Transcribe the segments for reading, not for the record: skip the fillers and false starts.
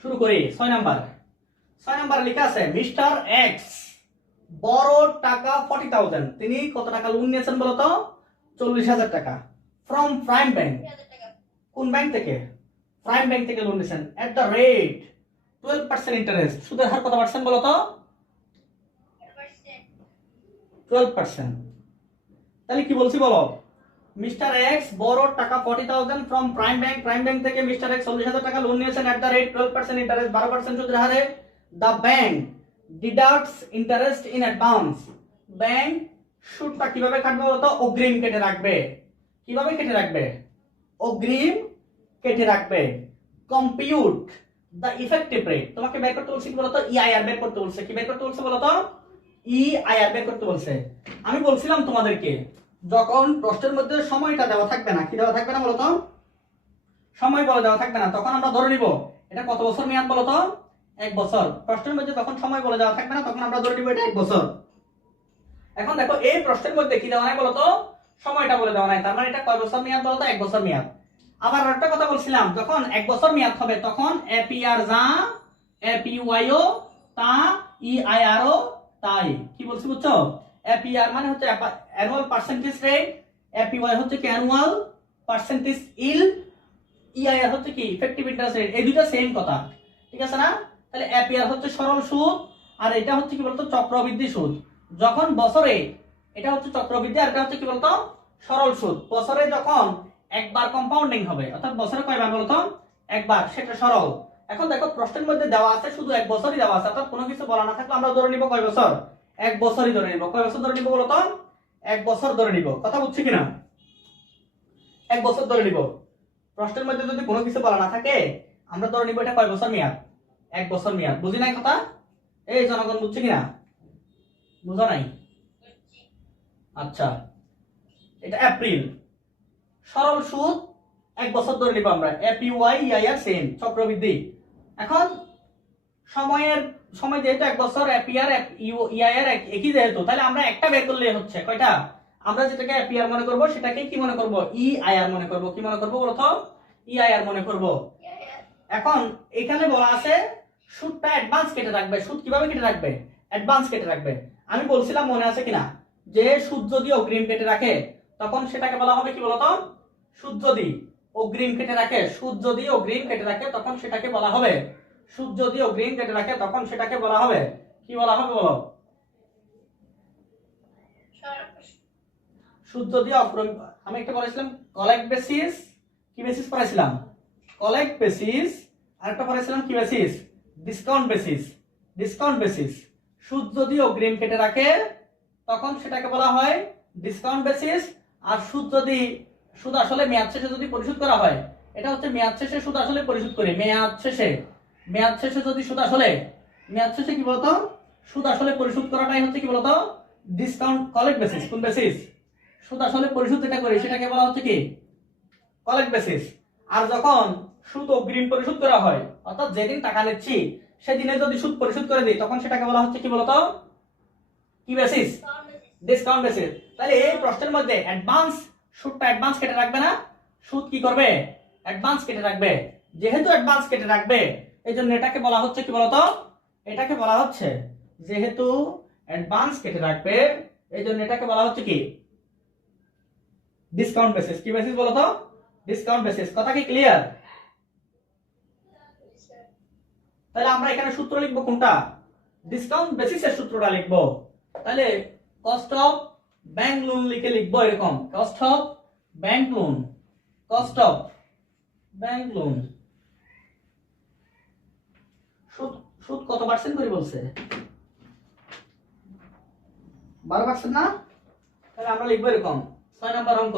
শুরু করি 6 নাম্বার। 6 নাম্বারে লেখা আছে মিস্টার এক্স বড় টাকা 40,000, তিনি কত টাকা লোন নিয়েছেন বলতো? 40,000 টাকা ফ্রম প্রাইম ব্যাংক। কোন ব্যাংক থেকে? প্রাইম ব্যাংক থেকে লোন নিয়েছেন এট দ্য রেট 12% ইন্টারেস্ট। সুদের হার কত পার্সেন্ট বলতো? 12%। তাহলে কি বলছি বলো? মিস্টার এক্স বড় টাকা 40,000 from prime bank, prime bank থেকে মিস্টার এক্স 40,000 টাকা লোন নিয়েছেন এট দ্য রেট 12% ইন্টারেস্ট, 12% সুদের হারে। The bank deducts interest in advance. Bank সুদটা কিভাবে কাটবে বলতো? অগ্রিম কেটে রাখবে। কিভাবে কেটে রাখবে? অগ্রিম কেটে রাখবে। Compute the effective rate. তোমাকে বের করতে বলছে কি বলতো? ইআইআর বের করতে বলছে। কি বের করতে বলছে বলতো? ইআইআর বের করতে বলছে। আমি বলছিলাম তোমাদেরকে যখন প্রশ্নের মধ্যে সময়টা দেওয়া থাকবে না, কি দেওয়া থাকবে না বলতো? সময় বলে দেওয়া থাকবে না, তখন আমরা ধরে নিব এটা কত বছর মেয়াদ বলতো? 1 বছর। প্রশ্নের মধ্যে যখন সময় বলে দেওয়া থাকবে না তখন আমরা ধরে নিব এটা 1 বছর। এখন দেখো এই প্রশ্নের মধ্যে কি দেওয়া নাই বলতো? সময়টা বলে দেওয়া নাই, তার মানে এটা কয় বছর মেয়াদ বলতো? 1 বছর মেয়াদ। আবার একটা কথা বলছিলাম, যখন 1 বছর মেয়াদ হবে তখন এপিআর যা, এপিওয়াইও তা, ইআইআরও তাই। কি বলছি বুঝছো? এপিআর মানে হচ্ছে অ্যানুয়াল পার্সেন্টেজ রেট, এপিওয়াই হচ্ছে কি অ্যানুয়াল পার্সেন্টেজ ইল, ইআইআর হচ্ছে কি ইফেক্টিভ ইন্টারেস্ট রেট। এই দুটো সেম কথা, ঠিক আছে না? তাহলে এপিআর হচ্ছে সরল সুদ আর এটা হচ্ছে কি বলতো? চক্রবৃদ্ধি সুদ। যখন বছরে, এটা হচ্ছে চক্রবৃদ্ধি আর এটা হচ্ছে কি বলতো? সরল সুদ। বছরে যখন একবার কম্পাউন্ডিং হবে, অর্থাৎ বছরে কয়বার বলতো? একবার, সেটা সরল। এখন দেখো প্রশ্নের মধ্যে দেওয়া আছে শুধু 1 বছরই দেওয়া আছে, অর্থাৎ কোনো কিছু বলা না থাকলে আমরা ধরে নিব কয় বছর? 1 বছরই ধরে নিব। কয় বছর ধরে নিব বলতো? 1 বছর ধরে নিব। কথা বুঝছি কিনা? 1 বছর ধরে নিব। প্রশ্নের মধ্যে যদি কোনো কিছু বলা না থাকে আমরা ধরে নিব এটা কয় বছর মেয়াদ? 1 বছর মেয়াদ। বুঝি নাই কথা? এই জনগণ বুঝছে কিনা? বুঝা নাই? আচ্ছা, এটা এপ্রিল। সরল সুদ 1 বছর ধরে নিব আমরা। এপিওয়াই ইআইআর সেম, চক্রবৃদ্ধি। এখন সময় যেহেতু 1 বছর, এপিআর ইআইআর একই যেহেতু, তাহলে আমরা একটা বের করলে হচ্ছে কয়টা? আমরা যেটাকে এপিআর মনে করব সেটাকে কি মনে করব? ইআইআর মনে করব। কি মনে করব বলতো? ইআইআর মনে করব। এখন এখানে বলা আছে সুদটা অ্যাডভান্স কেটে রাখবে। সুদ কিভাবে কেটে রাখবে? অ্যাডভান্স কেটে রাখবে। আমি বলছিলাম মনে আছে কিনা যে সুদ যদি অগ্রিম কেটে রাখে তখন সেটাকে বলা হবে কি বলতো? সুদ যদি অগ্রিম কেটে রাখে, সুদ যদি অগ্রিম কেটে রাখে তখন সেটাকে বলা হবে, সুদ যদি অগ্রিম কেটে রাখে তখন সেটাকে বলা হবে কি বলা হবে বলো? সুদ যদি অগ্রিম, আমি একটা পড়াইছিলাম কলেক্ট বেসিস, কি বেসিস পড়াইছিলাম? Collect basis. আর একটা পড়াইছিলাম কি basis? Discount basis. Discount basis. সুদ যদি অগ্রিম কেটে রাখে তখন সেটাকে বলা হয় ডিসকাউন্ট বেসিস। আর সুদ আসলে মেয়াদ শেষে যদি পরিশোধ করা হয়, এটা হচ্ছে মেয়াদ শেষে সুদ আসলে পরিশোধ করে। মেয়াদ শেষে যদি সুদ আসলে, মেয়াদ শেষে কি বলতো? সুদ আসলে পরিশোধ করাটাই হচ্ছে কি বলতো? Discount collect basis. কোন বেসিস? সুদ আসলে পরিশোধ যেটা করে সেটাকে বলা হচ্ছে কি? Collect basis. আর যখন সুদ অগ্রিম পরিশোধ করা হয়, অর্থাৎ যেদিন টাকা নিচ্ছি সেদিনে যদি সুদ পরিশোধ করে দিই তখন সেটাকে বলা হচ্ছে কি বলতো? কি বেসিস? Discount basis. তাহলে এই প্রশ্নের মধ্যে অ্যাডভান্স, সুদটা অ্যাডভান্স কেটে রাখবে না? সুদ কি করবে? অ্যাডভান্স কেটে রাখবে। যেহেতু অ্যাডভান্স কেটে রাখবে এইজন্য এটাকে বলা হচ্ছে কি বলতো? এটাকে বলা হচ্ছে, যেহেতু অ্যাডভান্স কেটে রাখবে এইজন্য এটাকে বলা হচ্ছে কি? Discount basis. কি বেসিস বলতো? Discount basis. কথা কি ক্লিয়ার? তাহলে আমরা এখানে সূত্র লিখবো কোনটা? ডিসকাউন্ট বেসিসের সূত্রটা লিখবো। তাহলে কস্ট অফ ব্যাংক লোন লিখে লিখবো এরকম, cost of bank loan, cost of bank loan. সুদ কত পার্সেন্ট করে বলছে? 12% না? তাহলে আমরা লিখবো এরকম 6 নাম্বার অঙ্ক,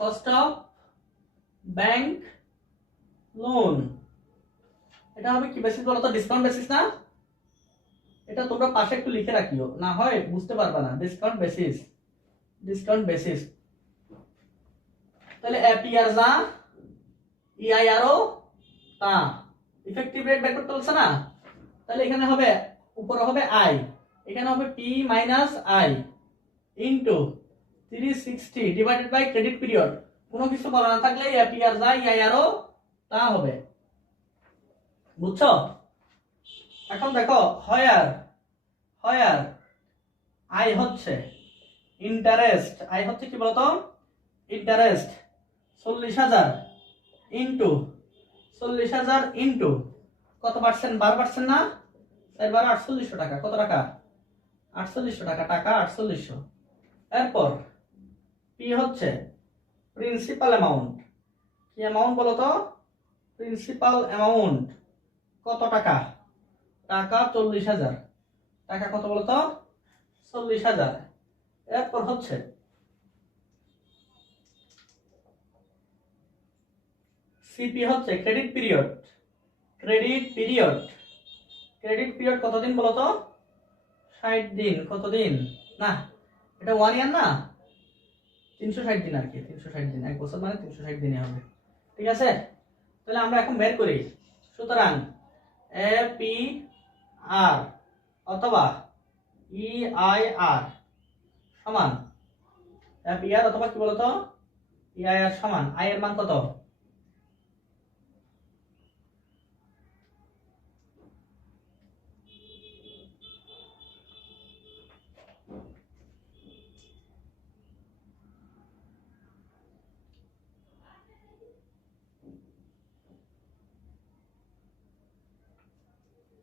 কস্ট অফ ব্যাংক লোন। এটা হবে কি বেসিস বলতো? ডিসকাউন্ট বেসিস না? এটা তোমরা পাশে একটু লিখে রাখিও, না হয় বুঝতে পারবে না। Discount basis, discount basis. তাহলে এপিআর যা, ইআইআরও তা। ইফেক্টিভ রেট বের করতে বলছে না? তাহলে এখানে হবে উপরে হবে আই, এখানে হবে P minus I into 360 divided by credit period. কোনো কিছু বলা না থাকলে এপিআর যা, ইআইআরও তা হবে। বুঝছো? এখন দেখো হয়ার আই হচ্ছে ইন্টারেস্ট, আই হচ্ছে কি বলতো ইন্টারেস্ট 40,000 ইন্টু 40,000 ইন্টু কত পার্সেন্ট, 12% না, 4800 টাকা। কত টাকা? 4800 টাকা, 4800। এরপর পি হচ্ছে প্রিন্সিপাল অ্যামাউন্ট। কি অ্যামাউন্ট বলো তো? প্রিন্সিপাল অ্যামাউন্ট কত টাকা? টাকা 40,000। টাকা কত বলো তো? 40,000। এরপর হচ্ছে সিপি হচ্ছে ক্রেডিট পিরিয়ড। ক্রেডিট পিরিয়ড কতদিন বলো তো? 60 দিন। কতদিন? না, এটা 1 ইয়ার না, 360 দিন আর কি, 360 দিন, 1 বছর মানে 360 দিনই হবে। ঠিক আছে, তাহলে আমরা এখন বের করি। সুতরাং এ পি আর অথবা ই আই আর সমান এ পি আর অথবা কি বলতো ই আই আর সমান আই এর মান কত?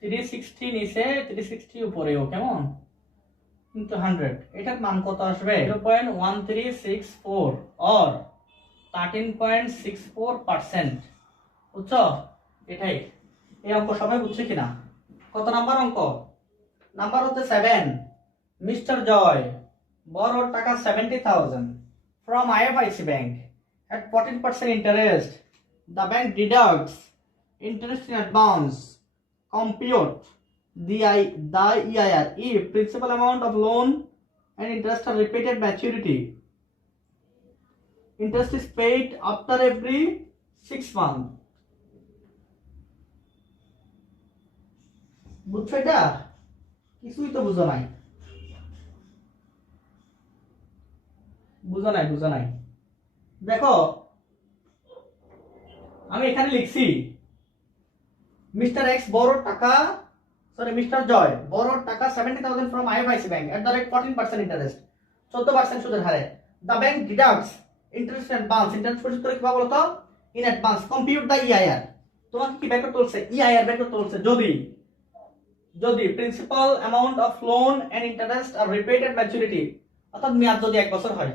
360 নিচে 360 উপরেও কেমন ইনটু 100, এটার মান কত আসবে? 0.1364 অর 13.64%। বুঝছো? এটাই, এই অঙ্ক সবাই বুঝছে কিনা? কত নাম্বার অঙ্ক? নাম্বার হচ্ছে 7। মিস্টার জয় borrowed টাকা 70,000 from IFIC bank at 14% interest. The bank deducts interest in advance. Compute the EIR if principal amount of loan and interest are repeated maturity. Interest is paid after every 6 months. বুঝছো? এটা কিছুই তো বুঝো নাই। দেখো আমি এখানে লিখছি মিস্টার এক্স মিস্টার জয় borrowed টাকা 70,000 from IFIC bank at the rate 14% interest, 14% সুদের হারে। The bank deducts interest in advance, interest পরিশোধ করে কিভাবে বলতো? In advance. Compute the EIR. তোমাকে কি বের করতে বলছে? EIR বের করতে বলছে যদি principal amount of loan and interest আর রিপেড এট ম্যাচুরিটি, অর্থাৎ মেয়াদ যদি 1 বছর হয়।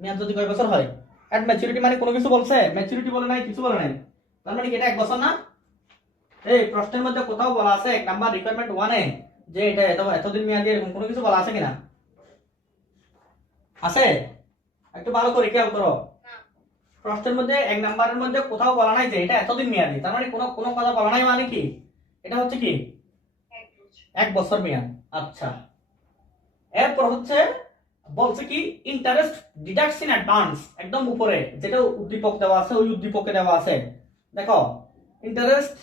মেয়াদ যদি কয় বছর হয়? এট ম্যাচুরিটি মানে কোনো কিছু বলছে? ম্যাচুরিটি বলে নাই, কিছু বলে নাই, তার মানে কি এটা 1 বছর না? এই প্রশ্নের মধ্যে কোথাও বলা আছে 1 নাম্বার রিকোয়ারমেন্ট 1 এ যে এটা এতদিন মেয়াদি এরকম কোনো কিছু বলা আছে কিনা? আছে? একটু ভালো করে খেয়াল করো। প্রশ্নের মধ্যে 1 নাম্বারের মধ্যে কোথাও বলা নাই যে এটা এতদিন মেয়াদি, তার মানে কোনো কথা বলা নাই, মানে কি এটা হচ্ছে কি 1 বছর মেয়াদ। আচ্ছা, এরপর হচ্ছে বলছে কি ইন্টারেস্ট ডিডাক্টস ইন অ্যাডভান্স, একদম উপরে যেটা উদ্দীপক দেওয়া আছে ওই উদ্দীপকে দেওয়া আছে। দেখো ইন্টারেস্ট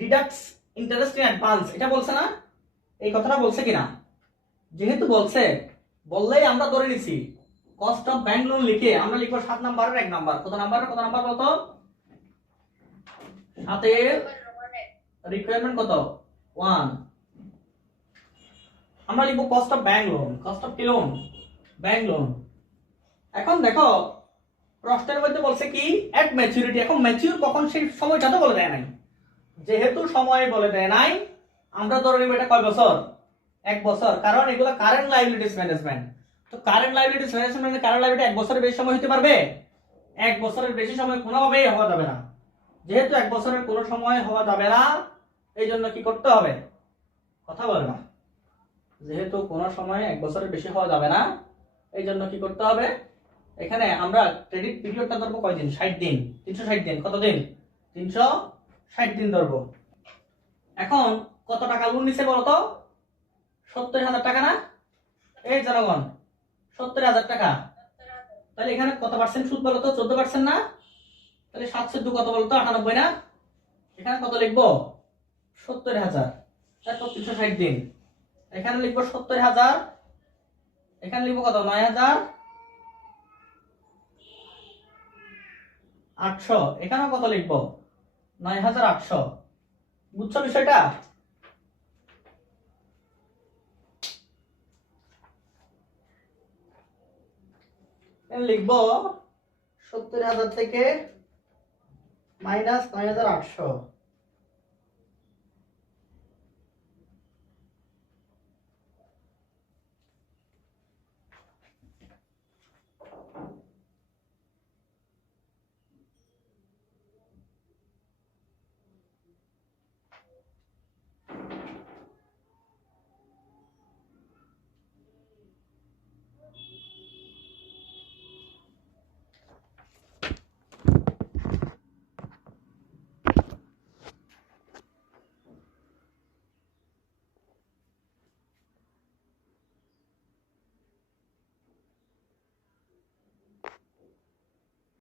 ডিডাক্টস ইন্টারেস্ট ইন অ্যাডভান্স, এটা বলছে না? এই কথাটা বলছে কিনা? যেহেতু বলছে, বললেই আমরা ধরে নিছি কস্ট অফ ব্যাংক লোন লিখে আমরা লিখবো 7 নাম্বারের 1 নাম্বার। কত নাম্বার বলতো? 7 এর রিকোয়ারমেন্ট কত? 1। আমরা লিখবো cost of bank loan, cost of কি লোন? Bank loan. এখন দেখো প্রশ্নের মধ্যে বলছে কি এট ম্যাচুরিটি, এখন ম্যাচিউর কখন সেই সময়টা তো বলে দেয় নাই। যেহেতু সময় বলে দেয় নাই, আমরা ধরে নিব এটা কয় বছর? 1 বছর, কারণ এগুলো কারেন্ট লায়াবিলিটিস ম্যানেজমেন্ট। তো current liabilities management current liability 1 বছরের বেশি সময় হতে পারবে? 1 বছরের বেশি সময় কোনোভাবেই হওয়া যাবে না। যেহেতু 1 বছরের কোনো সময় হওয়া যাবে না, এই জন্য কি করতে হবে? কথা বলে না। যেহেতু কোনো সময় 1 বছরের বেশি হওয়া যাবে না, এই জন্য কি করতে হবে? এখানে আমরা ক্রেডিট পিরিয়ডটা ধরবো কয়দিন? 60 দিন। 360 দিন। কত দিন? 360 দিন ধরবো। এখন কত টাকা লোন নিছে বলো তো? 70,000 টাকা না? এই জনগণ 70,000 টাকা। তাহলে এখানে কত পার্সেন্ট সুদ বলো তো? 14% না? তাহলে 7 কত বলতো? 98 না? এখানে কত লিখবো? 70,000। তারপর 360 দিন। এখানে লিখবো 70,000, এখানে লিখবো কত? 9,800। এখানেও কত লিখবো? 9,800। বুঝছো বিষয়টা? লিখবো 70,000 থেকে -9,800